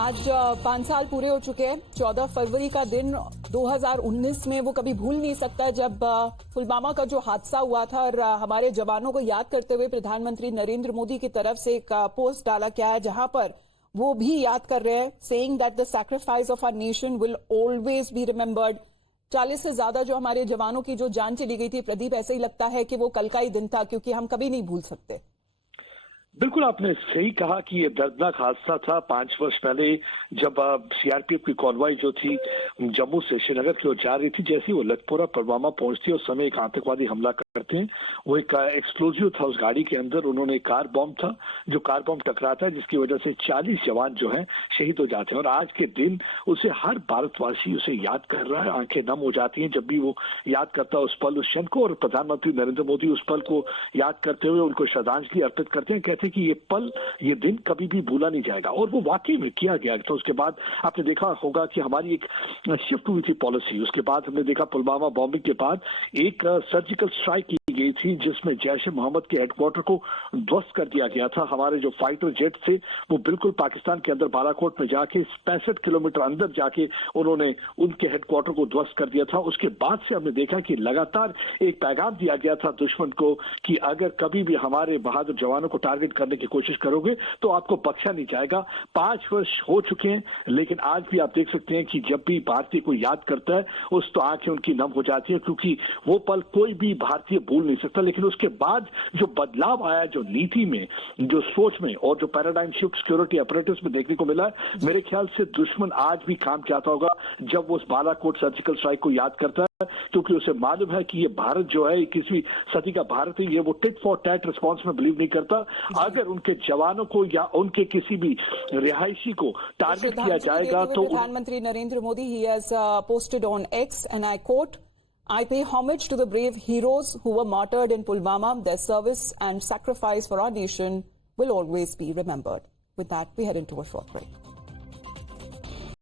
आज 5 साल पूरे हो चुके हैं। 14 फरवरी का दिन 2019 में वो कभी भूल नहीं सकता जब पुलवामा का जो हादसा हुआ था और हमारे जवानों को याद करते हुए प्रधानमंत्री नरेंद्र मोदी की तरफ से एक पोस्ट डाला गया है जहां पर वो भी याद कर रहे हैं, saying that the sacrifice of our nation will always be remembered. 40 से ज्यादा जो हमारे जवानों की जो जान चली गई थी, प्रदीप, ऐसे ही लगता है कि वो कल का ही दिन था, क्योंकि हम कभी नहीं भूल सकते। बिल्कुल आपने सही कहा कि ये दर्दनाक हादसा था 5 वर्ष पहले, जब सीआरपीएफ की कॉन्वॉय जो थी जम्मू से श्रीनगर की ओर जा रही थी। जैसे ही वो लखपोरा पुलवामा पहुंचती है उस समय एक आतंकवादी हमला करते हैं। वो एक एक्सप्लोजिव था उस गाड़ी के अंदर, उन्होंने कार बॉम्ब था, जो कार बॉम्ब टकराता है जिसकी वजह से 40 जवान जो हैं शहीद हो जाते हैं। और आज के दिन उसे हर भारतवासी उसे याद कर रहा है, आंखें नम हो जाती हैं जब भी वो याद करता है उस पल, उस क्षण को। और प्रधानमंत्री नरेंद्र मोदी उस पल को याद करते हुए उनको श्रद्धांजलि अर्पित करते हैं, कहते हैं कि ये पल, ये दिन कभी भी भूला नहीं जाएगा। और वो वाकई में किया गया। तो उसके बाद आपने देखा होगा कि हमारी एक शिफ्ट हुई थी पॉलिसी। उसके बाद हमने देखा पुलवामा बॉम्बिंग के बाद एक सर्जिकल स्ट्राइक की गई थी जिसमें जैश-ए मोहम्मद के हेडक्वार्टर को ध्वस्त कर दिया गया था। हमारे जो फाइटर जेट थे वो बिल्कुल पाकिस्तान के अंदर बालाकोट में जाके 65 किलोमीटर अंदर जाके उन्होंने उनके हेडक्वार्टर को ध्वस्त कर दिया था। उसके बाद से हमने देखा कि लगातार एक पैगाम दिया गया था दुश्मन को कि अगर कभी भी हमारे बहादुर जवानों को टारगेट करने की कोशिश करोगे तो आपको बख्शा नहीं जाएगा। 5 वर्ष हो चुके हैं, लेकिन आज भी आप देख सकते हैं कि जब भी भारतीय को याद करता है उस तो आंखें उनकी नम हो जाती है, क्योंकि वो पल कोई भी भारतीय भूल नहीं सकता। लेकिन उसके बाद जो बदलाव आया, जो नीति में, जो सोच में और जो पैराडाइम शिफ्ट सिक्योरिटी ऑपरेटिव्स में देखने को मिला, मेरे ख्याल से दुश्मन आज भी काम चाहता होगा जब वो उस बालाकोट सर्जिकल स्ट्राइक को याद करता है, क्योंकि उसे मालूम है कि ये भारत जो है 21वीं सदी का भारत है, ये वो टिट फॉर टैट रिस्पॉन्स में बिलीव नहीं करता। अगर उनके जवानों को या उनके किसी भी रिहायशी को टारगेट किया जाएगा तो प्रधानमंत्री Narendra Modi he has posted on x and I quote, I pay homage to the brave heroes who were martyred in Pulwama. Their service and sacrifice for our nation will always be remembered. With that, we head into a short break.